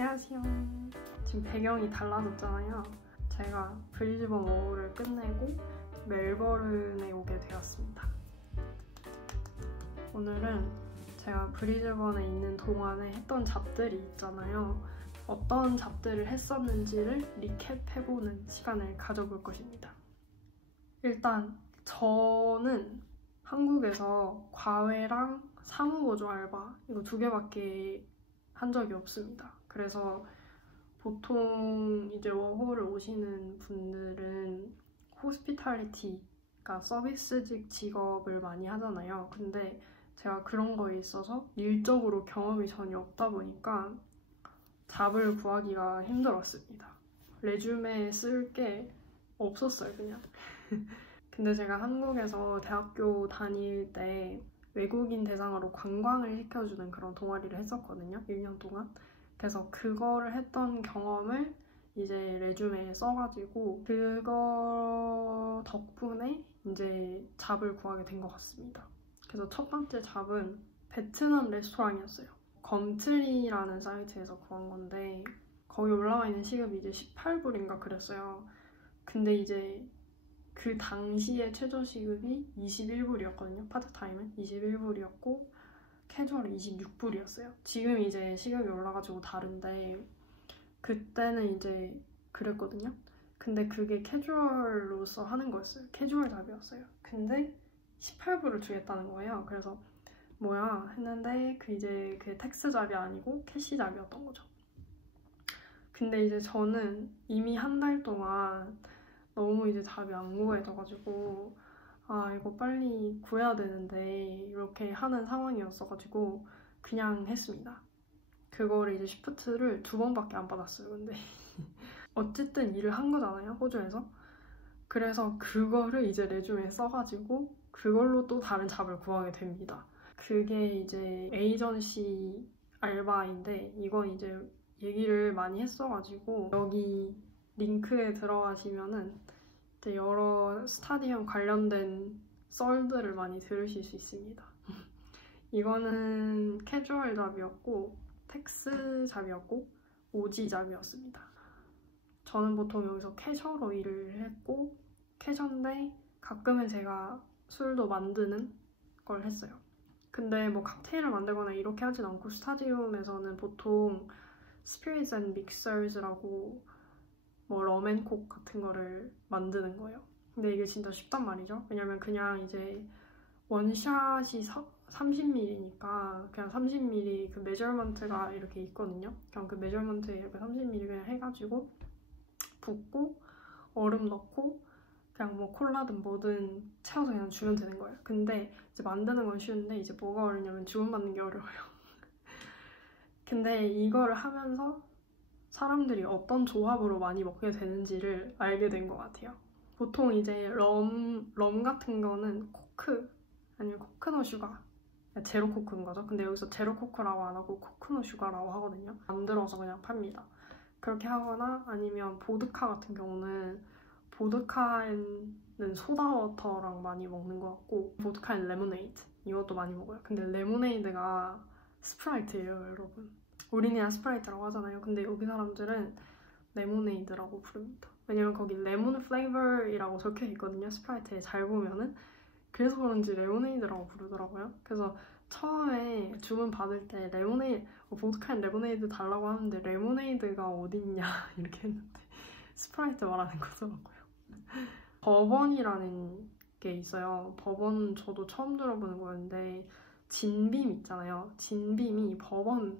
안녕하세요. 지금 배경이 달라졌잖아요. 제가 브리즈번 5호를 끝내고 멜버른에 오게 되었습니다. 오늘은 제가 브리즈번에 있는 동안에 했던 잡들이 있잖아요. 어떤 잡들을 했었는지를 리캡해보는 시간을 가져볼 것입니다. 일단 저는 한국에서 과외랑 사무보조 알바 이거 2개밖에 한 적이 없습니다. 그래서 보통 이제 워홀을 오시는 분들은 호스피탈리티가 서비스직 직업을 많이 하잖아요. 근데 제가 그런 거에 있어서 일적으로 경험이 전혀 없다 보니까 잡을 구하기가 힘들었습니다. 레주메에 쓸 게 없었어요, 그냥. 근데 제가 한국에서 대학교 다닐 때 외국인 대상으로 관광을 시켜주는 그런 동아리를 했었거든요, 1년 동안. 그래서 그거를 했던 경험을 이제 레주메에 써가지고 그거 덕분에 이제 잡을 구하게 된 것 같습니다. 그래서 첫 번째 잡은 베트남 레스토랑이었어요. 검트리라는 사이트에서 구한 건데 거기 올라와 있는 시급이 이제 18불인가 그랬어요. 근데 이제 그 당시에 최저 시급이 21불이었거든요. 파트타임은 21불이었고 캐주얼은 26불이었어요. 지금 이제 시급이 올라가지고 다른데 그때는 이제 그랬거든요. 근데 그게 캐주얼로서 하는 거였어요. 캐주얼 잡이었어요. 근데 18불을 주겠다는 거예요. 그래서 뭐야 했는데 이제 그 텍스 잡이 아니고 캐시 잡이었던 거죠. 근데 이제 저는 이미 한 달 동안 너무 이제 잡이 안 구해져가지고 아 이거 빨리 구해야 되는데 이렇게 하는 상황이었어가지고 그냥 했습니다. 그거를 이제 시프트를 2번밖에 안 받았어요. 근데 어쨌든 일을 한 거잖아요, 호주에서. 그래서 그거를 이제 레주메에 써가지고 그걸로 또 다른 잡을 구하게 됩니다. 그게 이제 에이전시 알바인데 이건 이제 얘기를 많이 했어가지고 여기 링크에 들어가시면은 이제 여러 스타디움 관련된 썰들을 많이 들으실 수 있습니다. 이거는 캐주얼 잡이었고 텍스 잡이었고 오지 잡이었습니다. 저는 보통 여기서 캐셔로 일을 했고 캐셔인데 가끔은 제가 술도 만드는 걸 했어요. 근데 뭐 칵테일을 만들거나 이렇게 하진 않고 스타디움에서는 보통 스피릿 앤 믹서즈라고 뭐 럼앤콕 같은 거를 만드는 거예요. 근데 이게 진짜 쉽단 말이죠. 왜냐면 그냥 이제 원샷이 30ml니까 그냥 30ml 그 메저먼트가 이렇게 있거든요. 그냥 그 메저먼트에 이렇게 30ml 그냥 해가지고 붓고 얼음 넣고 그냥 뭐 콜라든 뭐든 채워서 그냥 주면 되는 거예요. 근데 이제 만드는 건 쉬운데 이제 뭐가 어렵냐면 주문받는 게 어려워요. 근데 이거를 하면서 사람들이 어떤 조합으로 많이 먹게 되는지를 알게 된 것 같아요. 보통 이제 럼 같은 거는 코크 아니면 코코넛 슈가 제로 코크인 거죠. 근데 여기서 제로 코크라고 안 하고 코코넛 슈가라고 하거든요. 만들어서 그냥 팝니다. 그렇게 하거나 아니면 보드카 같은 경우는 보드카에는 소다워터랑 많이 먹는 것 같고 보드카엔 레모네이드 이것도 많이 먹어요. 근데 레모네이드가 스프라이트예요, 여러분. 우리는 그냥 스프라이트라고 하잖아요. 근데 여기 사람들은 레모네이드라고 부릅니다. 왜냐면 거기 레몬 플레이버이라고 적혀 있거든요, 스프라이트에 잘 보면은. 그래서 그런지 레모네이드라고 부르더라고요. 그래서 처음에 주문 받을 때 레모네이드, 보드카엔 레모네이드 달라고 하는데 레모네이드가 어딨냐 이렇게 했는데 스프라이트 말하는 거더라고요. 버번이라는 게 있어요. 버번 저도 처음 들어보는 거였는데 진빔 있잖아요. 진빔이 버번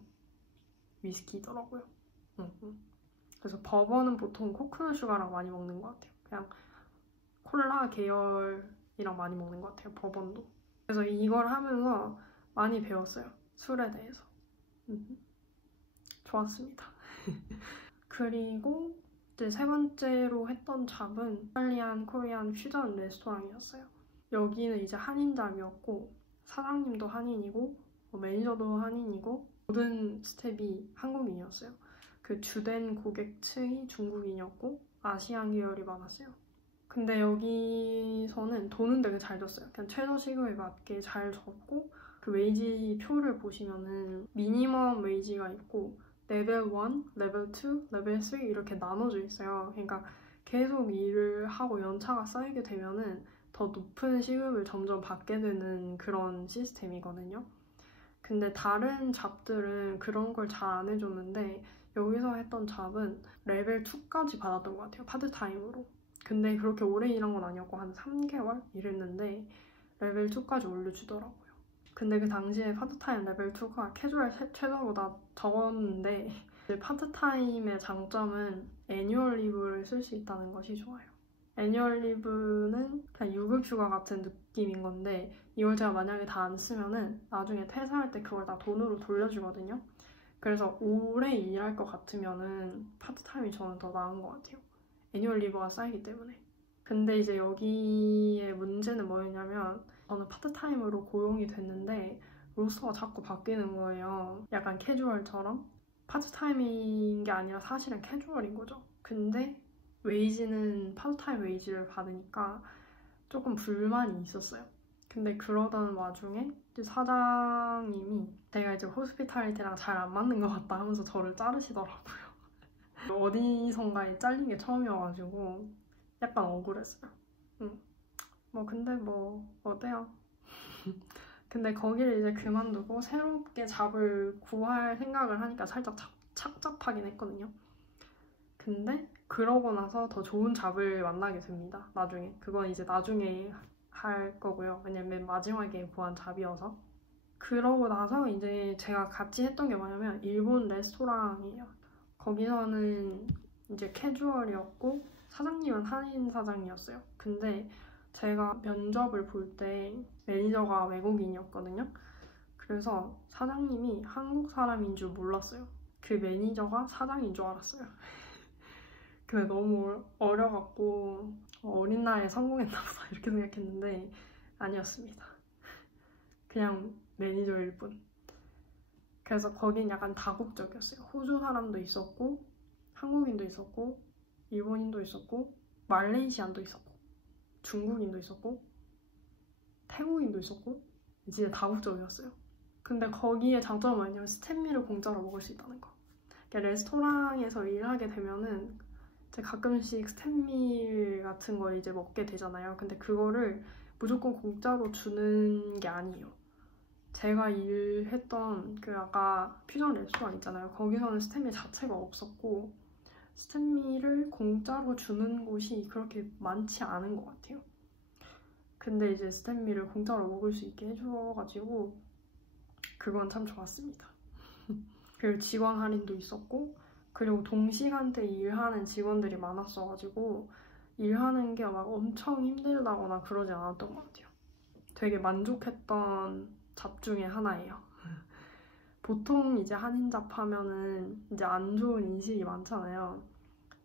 위스키더라고요. 그래서 버번은 보통 코코넛 슈가랑 많이 먹는 것 같아요. 그냥 콜라 계열이랑 많이 먹는 것 같아요, 버번도. 그래서 이걸 하면서 많이 배웠어요, 술에 대해서. 좋았습니다. 그리고 이제 3번째로 했던 잡은 이탈리안, 코리안 퓨전 레스토랑이었어요. 여기는 이제 한인 잡이었고 사장님도 한인이고 매니저도 한인이고 모든 스텝이 한국인이었어요. 그 주된 고객층이 중국인이었고 아시안 계열이 많았어요. 근데 여기서는 돈은 되게 잘 줬어요. 그냥 최저 시급에 맞게 잘 줬고 그 웨이지 표를 보시면은 미니멈 웨이지가 있고 레벨 1, 레벨 2, 레벨 3 이렇게 나눠져 있어요. 그러니까 계속 일을 하고 연차가 쌓이게 되면은 더 높은 시급을 점점 받게 되는 그런 시스템이거든요. 근데 다른 잡들은 그런 걸 잘 안 해줬는데 여기서 했던 잡은 레벨 2까지 받았던 것 같아요. 파트타임으로. 근데 그렇게 오래 일한 건 아니었고 한 3개월 일했는데 레벨 2까지 올려주더라고요. 근데 그 당시에 파트타임 레벨 2가 캐주얼 최저보다 적었는데 파트타임의 장점은 애뉴얼 리브를 쓸 수 있다는 것이 좋아요. 애뉴얼 리브는 그냥 유급 휴가 같은 느낌인 건데 이걸 제가 만약에 다 안 쓰면은 나중에 퇴사할 때 그걸 다 돈으로 돌려주거든요. 그래서 오래 일할 것 같으면은 파트타임이 저는 더 나은 것 같아요. 애뉴얼 리브가 쌓이기 때문에. 근데 이제 여기에 문제는 뭐였냐면 저는 파트타임으로 고용이 됐는데 로스터가 자꾸 바뀌는 거예요. 약간 캐주얼처럼. 파트타임인 게 아니라 사실은 캐주얼인 거죠. 근데 웨이지는 파트타임 웨이지를 받으니까 조금 불만이 있었어요. 근데 그러던 와중에 이제 사장님이 제가 이제 호스피탈리티랑 잘 안 맞는 것 같다 하면서 저를 자르시더라고요. 어디선가에 잘린 게 처음이어가지고 약간 억울했어요. 뭐 근데 뭐 어때요? 근데 거기를 이제 그만두고 새롭게 잡을 구할 생각을 하니까 살짝 착잡하긴 했거든요. 근데 그러고 나서 더 좋은 잡을 만나게 됩니다. 나중에. 그건 이제 나중에 할 거고요. 왜냐면 맨 마지막에 구한 잡이어서. 그러고 나서 이제 제가 같이 했던 게 뭐냐면 일본 레스토랑이에요. 거기서는 이제 캐주얼이었고 사장님은 한인 사장이었어요. 근데 제가 면접을 볼 때 매니저가 외국인이었거든요. 그래서 사장님이 한국 사람인 줄 몰랐어요. 그 매니저가 사장인 줄 알았어요. 근데 너무 어려갖고 어린 나이에 성공했나 보다 이렇게 생각했는데 아니었습니다. 그냥 매니저일 뿐. 그래서 거긴 약간 다국적이었어요. 호주 사람도 있었고 한국인도 있었고 일본인도 있었고 말레이시안도 있었고 중국인도 있었고 태국인도 있었고 진짜 다국적이었어요. 근데 거기에 장점은 뭐냐면 스탠미를 공짜로 먹을 수 있다는 거. 그러니까 레스토랑에서 일하게 되면은 제가 가끔씩 스탠밀 같은 걸 이제 먹게 되잖아요. 근데 그거를 무조건 공짜로 주는 게 아니에요. 제가 일했던 그 아까 퓨전 레스토랑 있잖아요. 거기서는 스탠밀 자체가 없었고 스탠밀을 공짜로 주는 곳이 그렇게 많지 않은 것 같아요. 근데 이제 스탠밀을 공짜로 먹을 수 있게 해줘가지고 그건 참 좋았습니다. 그리고 직원 할인도 있었고 그리고 동시간대 일하는 직원들이 많았어가지고 일하는 게 막 엄청 힘들다거나 그러지 않았던 것 같아요. 되게 만족했던 잡 중에 하나예요. 보통 이제 한인잡 하면은 이제 안 좋은 인식이 많잖아요.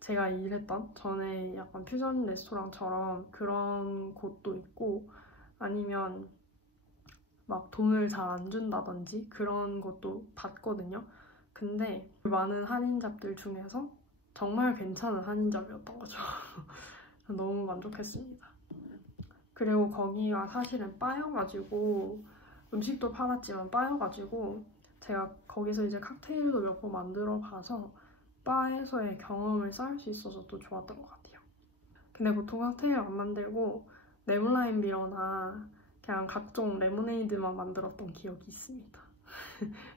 제가 일했던 전에 약간 퓨전 레스토랑처럼 그런 곳도 있고 아니면 막 돈을 잘 안 준다든지 그런 것도 봤거든요. 근데 많은 한인잡들 중에서 정말 괜찮은 한인잡이었던 거죠. 너무 만족했습니다. 그리고 거기가 사실은 바여가지고 음식도 팔았지만 바여가지고 제가 거기서 이제 칵테일도 몇 번 만들어 봐서 바에서의 경험을 쌓을 수 있어서 또 좋았던 것 같아요. 근데 보통 칵테일 안 만들고 레몬라임 비어나 그냥 각종 레모네이드만 만들었던 기억이 있습니다.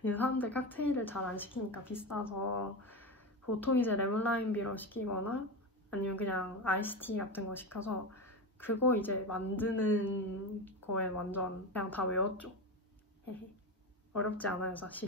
사람들 칵테일을 잘 안 시키니까 비싸서 보통 이제 레몬라임 비러 시키거나 아니면 그냥 아이스티 같은 거 시켜서 그거 이제 만드는 거에 완전 그냥 다 외웠죠. 어렵지 않아요 사실.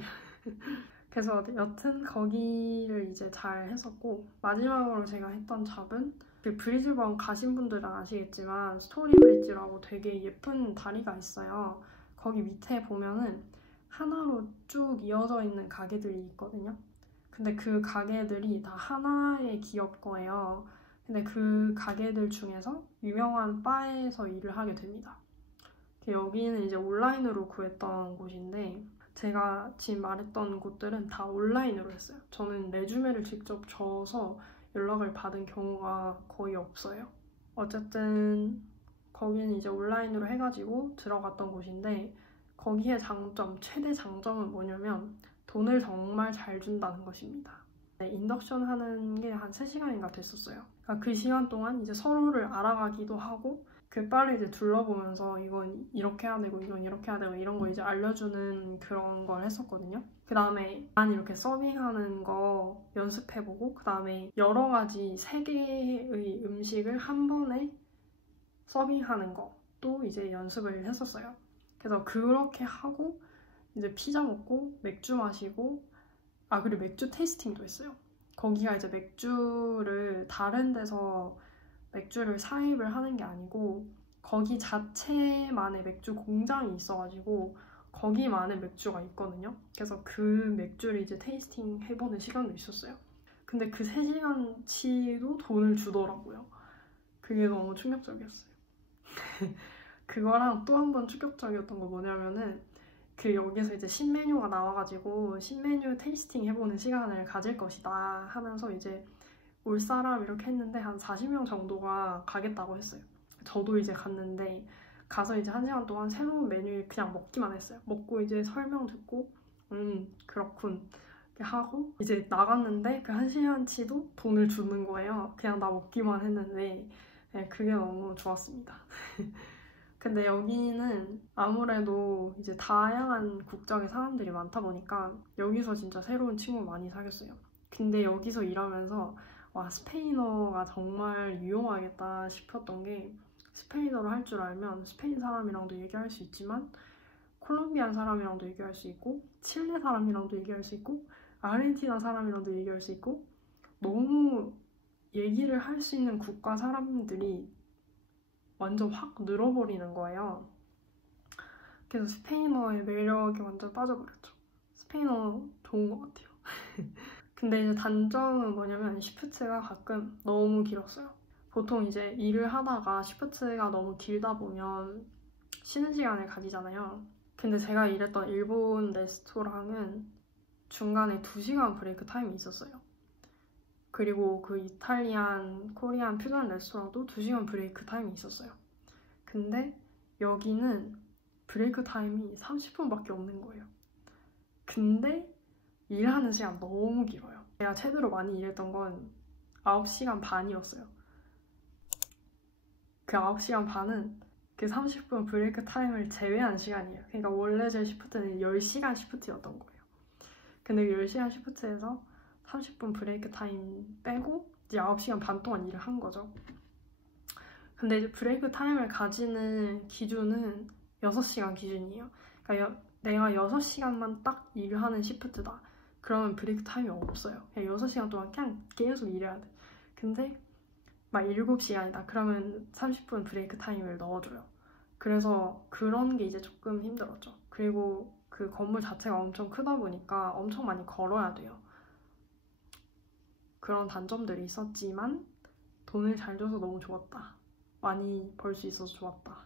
그래서 여튼 거기를 이제 잘 했었고 마지막으로 제가 했던 잡은 그 브리즈번 가신 분들은 아시겠지만 스토리 브리지라고 되게 예쁜 다리가 있어요. 거기 밑에 보면은 하나로 쭉 이어져 있는 가게들이 있거든요. 근데 그 가게들이 다 하나의 기업 거예요. 근데 그 가게들 중에서 유명한 바에서 일을 하게 됩니다. 여기는 이제 온라인으로 구했던 곳인데 제가 지금 말했던 곳들은 다 온라인으로 했어요. 저는 레주메를 직접 줘서 연락을 받은 경우가 거의 없어요. 어쨌든 거기는 이제 온라인으로 해가지고 들어갔던 곳인데 거기의 장점, 최대 장점은 뭐냐면 돈을 정말 잘 준다는 것입니다. 네, 인덕션 하는 게 한 3시간인가 됐었어요. 그러니까 그 시간 동안 이제 서로를 알아가기도 하고 그 바를 이제 둘러보면서 이건 이렇게 해야 되고 이건 이렇게 해야 되고 이런 거 이제 알려주는 그런 걸 했었거든요. 그 다음에 난 이렇게 서빙하는 거 연습해보고 그 다음에 여러 가지 3개의 음식을 한 번에 서빙하는 것도 이제 연습을 했었어요. 그래서 그렇게 하고 이제 피자 먹고 맥주 마시고 그리고 맥주 테이스팅도 했어요. 거기가 이제 맥주를 다른 데서 맥주를 사입을 하는 게 아니고 거기 자체만의 맥주 공장이 있어가지고 거기만의 맥주가 있거든요. 그래서 그 맥주를 이제 테이스팅 해보는 시간도 있었어요. 근데 그 3시간치도 돈을 주더라고요. 그게 너무 충격적이었어요. 그거랑 또 한 번 충격적이었던 거 뭐냐면은 그 여기서 이제 신메뉴가 나와가지고 신메뉴 테이스팅 해보는 시간을 가질 것이다 하면서 이제 올 사람 이렇게 했는데 한 40명 정도가 가겠다고 했어요. 저도 이제 갔는데 가서 이제 1시간 동안 새로운 메뉴 그냥 먹기만 했어요. 먹고 이제 설명 듣고 그렇군 이렇게 하고 이제 나갔는데 그 1시간치도 돈을 주는 거예요. 그냥 나 먹기만 했는데 네, 그게 너무 좋았습니다. 근데 여기는 아무래도 이제 다양한 국적의 사람들이 많다 보니까 여기서 진짜 새로운 친구 많이 사귀었어요. 근데 여기서 일하면서 와, 스페인어가 정말 유용하겠다 싶었던 게 스페인어를 할 줄 알면 스페인 사람이랑도 얘기할 수 있지만 콜롬비아 사람이랑도 얘기할 수 있고 칠레 사람이랑도 얘기할 수 있고 아르헨티나 사람이랑도 얘기할 수 있고 너무 얘기를 할 수 있는 국가 사람들이 완전 확 늘어버리는 거예요. 그래서 스페인어의 매력에 완전 빠져버렸죠. 스페인어 좋은 것 같아요. 근데 이제 단점은 뭐냐면 시프트가 가끔 너무 길었어요. 보통 이제 일을 하다가 시프트가 너무 길다 보면 쉬는 시간을 가지잖아요. 근데 제가 일했던 일본 레스토랑은 중간에 2시간 브레이크 타임이 있었어요. 그리고 그 이탈리안, 코리안 퓨전 레스토랑도 2시간 브레이크 타임이 있었어요. 근데 여기는 브레이크 타임이 30분밖에 없는 거예요. 근데 일하는 시간 너무 길어요. 제가 최대로 많이 일했던 건 9시간 반이었어요. 그 9시간 반은 그 30분 브레이크 타임을 제외한 시간이에요. 그러니까 원래 제 시프트는 10시간 시프트였던 거예요. 근데 그 10시간 시프트에서 30분 브레이크 타임 빼고 이제 9시간 반 동안 일을 한 거죠. 근데 이제 브레이크 타임을 가지는 기준은 6시간 기준이에요. 그러니까 내가 6시간만 딱 일을 하는 시프트다. 그러면 브레이크 타임이 없어요. 그냥 6시간 동안 그냥 계속 일해야 돼. 근데 막 7시간이다. 그러면 30분 브레이크 타임을 넣어줘요. 그래서 그런 게 이제 조금 힘들었죠. 그리고 그 건물 자체가 엄청 크다 보니까 엄청 많이 걸어야 돼요. 그런 단점들이 있었지만 돈을 잘 줘서 너무 좋았다. 많이 벌 수 있어서 좋았다.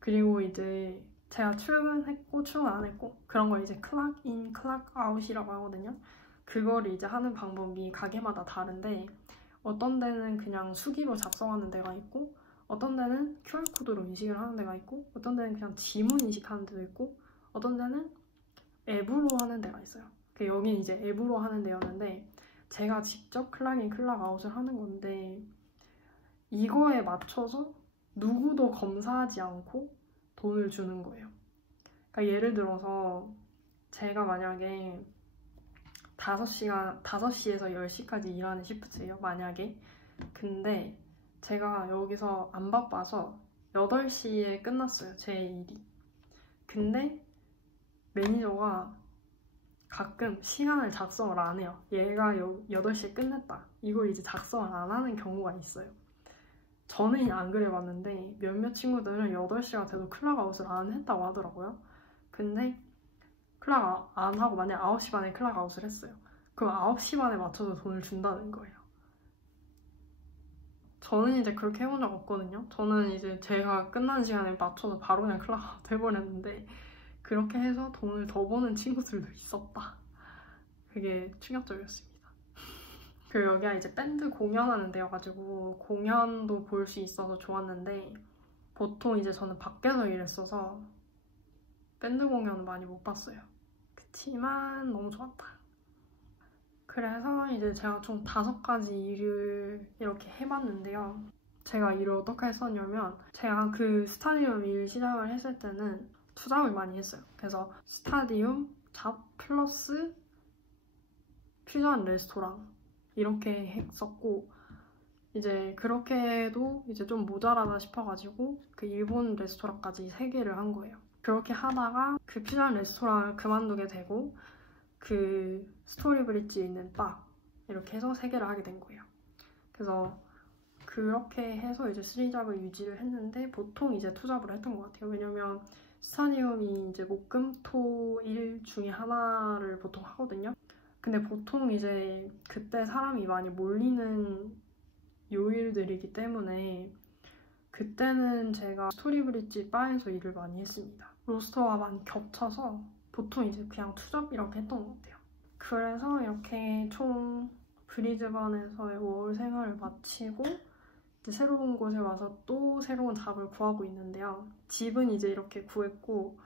그리고 이제 제가 출근했고 출근 안 했고 그런 걸 이제 클락 인, 클락 아웃이라고 하거든요. 그걸 이제 하는 방법이 가게마다 다른데 어떤 데는 그냥 수기로 작성하는 데가 있고 어떤 데는 QR코드로 인식을 하는 데가 있고 어떤 데는 그냥 지문 인식하는 데도 있고 어떤 데는 앱으로 하는 데가 있어요. 여긴 이제 앱으로 하는 데였는데 제가 직접 클락인, 클락아웃을 하는 건데 이거에 맞춰서 누구도 검사하지 않고 돈을 주는 거예요. 그러니까 예를 들어서 제가 만약에 5시에서 10시까지 일하는 시프트예요. 만약에. 근데 제가 여기서 안 바빠서 8시에 끝났어요. 제 일이. 근데 매니저가 가끔 시간을 작성을 안 해요. 얘가 8시에 끝냈다. 이걸 이제 작성을 안 하는 경우가 있어요. 저는 안 그래봤는데 몇몇 친구들은 8시가 돼도 클락아웃을 안 했다고 하더라고요. 근데 클락 안 하고 만약에 9시 반에 클락아웃을 했어요. 그럼 9시 반에 맞춰서 돈을 준다는 거예요. 저는 이제 그렇게 해본 적 없거든요. 저는 이제 제가 끝나는 시간에 맞춰서 바로 그냥 클락아웃 해버렸는데 그렇게 해서 돈을 더 버는 친구들도 있었다. 그게 충격적이었습니다. 그리고 여기가 이제 밴드 공연하는 데여가지고 공연도 볼 수 있어서 좋았는데 보통 이제 저는 밖에서 일했어서 밴드 공연은 많이 못 봤어요. 했지만 너무 좋았다. 그래서 이제 제가 총 5가지 일을 이렇게 해봤는데요. 제가 일을 어떻게 했었냐면 제가 그 스타디움 일 시작을 했을 때는 투잡을 많이 했어요. 그래서 스타디움, 잡 플러스 퓨전 레스토랑 이렇게 했었고 이제 그렇게 해도 이제 좀 모자라다 싶어가지고 그 일본 레스토랑까지 3개를 한 거예요. 그렇게 하다가 그 퓨전 레스토랑을 그만두게 되고 그 스토리브리지에 있는 바 이렇게 해서 3개를 하게 된 거예요. 그래서 그렇게 해서 이제 3잡을 유지를 했는데 보통 이제 2잡을 했던 것 같아요. 왜냐면 스타디움이 이제 목, 금, 토, 일 중에 하나를 보통 하거든요. 근데 보통 이제 그때 사람이 많이 몰리는 요일들이기 때문에 그때는 제가 스토리브리지 바에서 일을 많이 했습니다. 로스터가 많이 겹쳐서 보통 이제 그냥 2잡 이렇게 했던 것 같아요. 그래서 이렇게 총 브리즈번에서의 5월 생활을 마치고 이제 새로운 곳에 와서 또 새로운 잡을 구하고 있는데요. 집은 이제 이렇게 구했고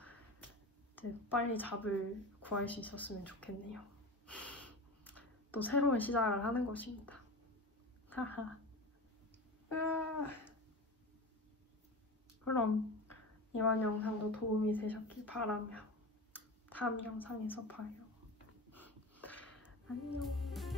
이제 빨리 잡을 구할 수 있었으면 좋겠네요. 또 새로운 시작을 하는 것입니다. 하하. 그럼 이번 영상도 도움이 되셨길 바라며 다음 영상에서 봐요. 안녕.